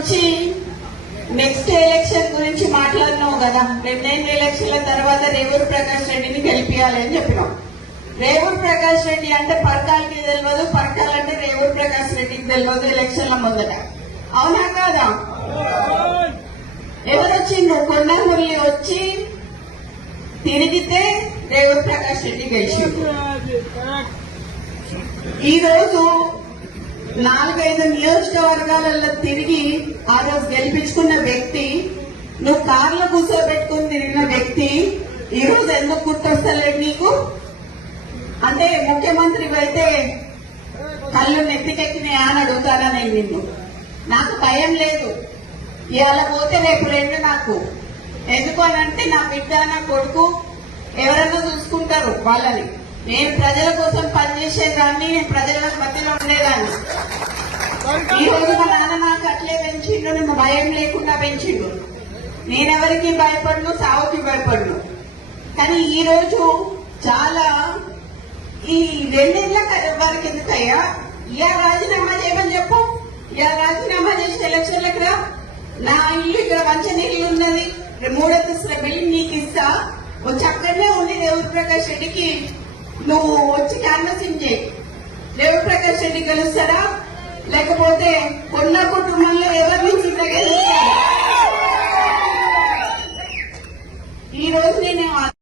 వచ్చి next election గురించి మాట్లాడినావు కదా, 2 ఎలక్షన్ల తర్వాత రేవూరు ప్రకాష్ రెడ్డిని గెలిపియాలి అని చెప్పినావు. రేవూరు ప్రకాష్ రెడ్డి అంటే పరకాలకి తెలియదు, పరకాలంటే రేవూరు ప్రకాష్ రెడ్డికి తెలియదు ఎలక్షన్ల ముందట. అవునా కాదా? ఎవరు వచ్చిండ్రు? కొండ మురళి వచ్చి తిరిగితే రేవూరు ప్రకాష్ రెడ్డి గెలిచిండు. ఈ రోజు 4-5 నియోజకవర్గాలలో తిరిగి ఆ రోజు గెలిపించుకున్న వ్యక్తి, నువ్వు కార్లో కూర్చోబెట్టుకుని తిరిగిన వ్యక్తి ఈ రోజు ఎందుకు గుర్తొస్తలేదు నీకు? అంటే ముఖ్యమంత్రి అయితే కళ్ళు నెత్తికెక్కినాయా అని అడుగుతానా నేను నిన్ను? నాకు భయం లేదు. ఇవాళ పోతే రేపు 2 నాకు. ఎందుకు అనంటే నా బిడ్డ నా కొడుకు ఎవరన్నా చూసుకుంటారు వాళ్ళని. నేను ప్రజల కోసం పనిచేసేదాన్ని, నేను ప్రజల మధ్యలో ఉండేదాన్ని. ఈ రోజు మా నాన్న నాకు అట్లే పెంచిండు, నేను భయం లేకుండా పెంచిండు. నేనెవరికి భయపడను, సావుకి భయపడను. కానీ ఈ రోజు చాలా ఈ 2 ఏళ్ల వరకు ఎందుకయ్యా ఇలా రాజీనామా చేయమని చెప్పు. ఇలా రాజీనామా చేసి ఎలక్షన్లకు రా. నా ఇల్లు ఇక్కడ మంచినీళ్ళు ఉన్నది, 3 అంతస్తుల బిల్డింగ్ నీకు ఇస్తా. వచ్చి అక్కడనే ఉండి రేవూరు ప్రకాష్ రెడ్డికి నువ్వు వచ్చి క్యాన్వసింగ్ చేయి. రేవూరు ప్రకాష్ రెడ్డి గెలుస్తారా, లేకపోతే కొన్న కుటుంబంలో ఎవరిని గెలుస్తారా? ఈ రోజు నేను